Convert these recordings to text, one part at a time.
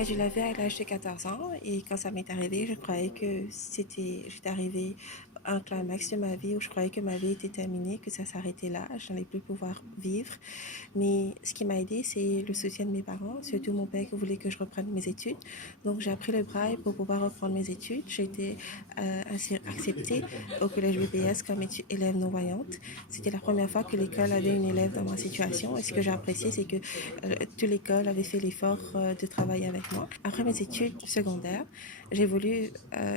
Ben, je l'avais à l'âge de 14 ans et quand ça m'est arrivé, je croyais que j'étais arrivée à un climax de ma vie où je croyais que ma vie était terminée, que ça s'arrêtait là, je n'allais plus pouvoir vivre. Mais ce qui m'a aidé, c'est le soutien de mes parents, surtout mon père qui voulait que je reprenne mes études. Donc j'ai appris le braille pour pouvoir reprendre mes études. J'ai été acceptée au collège BPS comme élève non-voyante. C'était la première fois que l'école avait une élève dans ma situation et ce que j'ai apprécié, c'est que toute l'école avait fait l'effort de travailler avec moi. Après mes études secondaires, j'ai voulu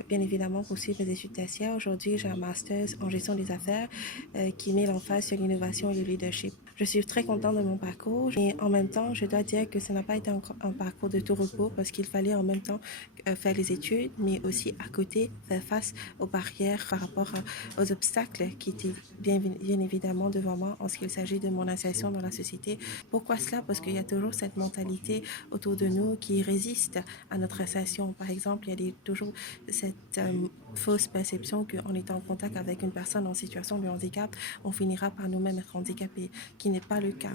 bien évidemment poursuivre mes études tertiaires. Aujourd'hui, j'ai un master en gestion des affaires qui met l'emphase sur l'innovation et le leadership. Je suis très contente de mon parcours et en même temps, je dois dire que ce n'a pas été un parcours de tout repos parce qu'il fallait en même temps faire les études, mais aussi à côté faire face aux barrières par rapport aux obstacles qui étaient bien évidemment devant moi en ce qu'il s'agit de mon insertion dans la société. Pourquoi cela? Parce qu'il y a toujours cette mentalité autour de nous qui résiste à notre insertion. Par exemple, il y a toujours cette fausse perception qu'en étant en contact avec une personne en situation de handicap, on finira par nous-mêmes être handicapés, qui n'est pas le cas.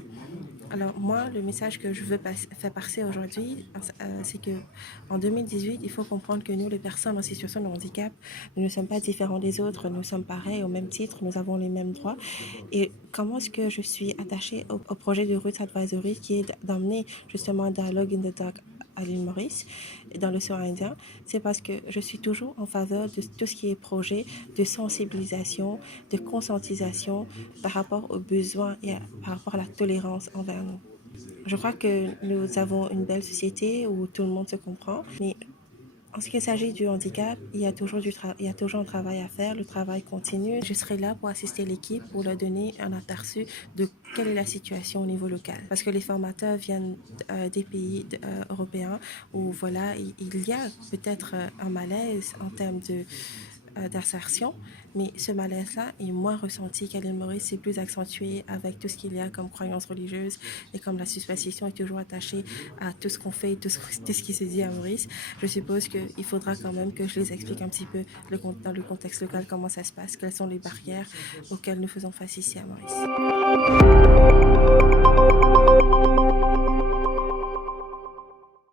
Alors moi, le message que je veux faire passer aujourd'hui, c'est que en 2018, il faut comprendre que nous, les personnes en situation de handicap, nous ne sommes pas différents des autres, nous sommes pareils au même titre, nous avons les mêmes droits. Et comment est-ce que je suis attachée au projet de Roots Advisory qui est d'emmener justement un dialogue in the dark à l'île Maurice, dans l'océan Indien, c'est parce que je suis toujours en faveur de tout ce qui est projet de sensibilisation, de conscientisation par rapport aux besoins et par rapport à la tolérance envers nous. Je crois que nous avons une belle société où tout le monde se comprend, mais en ce qui s'agit du handicap, il y a toujours un travail à faire, le travail continue. Je serai là pour assister l'équipe, pour leur donner un aperçu de quelle est la situation au niveau local. Parce que les formateurs viennent des pays européens où voilà, il y a peut-être un malaise en termes d'insertion, mais ce malaise-là est moins ressenti qu'à l'île Maurice, c'est plus accentué avec tout ce qu'il y a comme croyances religieuses et comme la superstition est toujours attachée à tout ce qu'on fait, tout ce qui se dit à Maurice. Je suppose qu'il faudra quand même que je les explique un petit peu dans le contexte local comment ça se passe, quelles sont les barrières auxquelles nous faisons face ici à Maurice.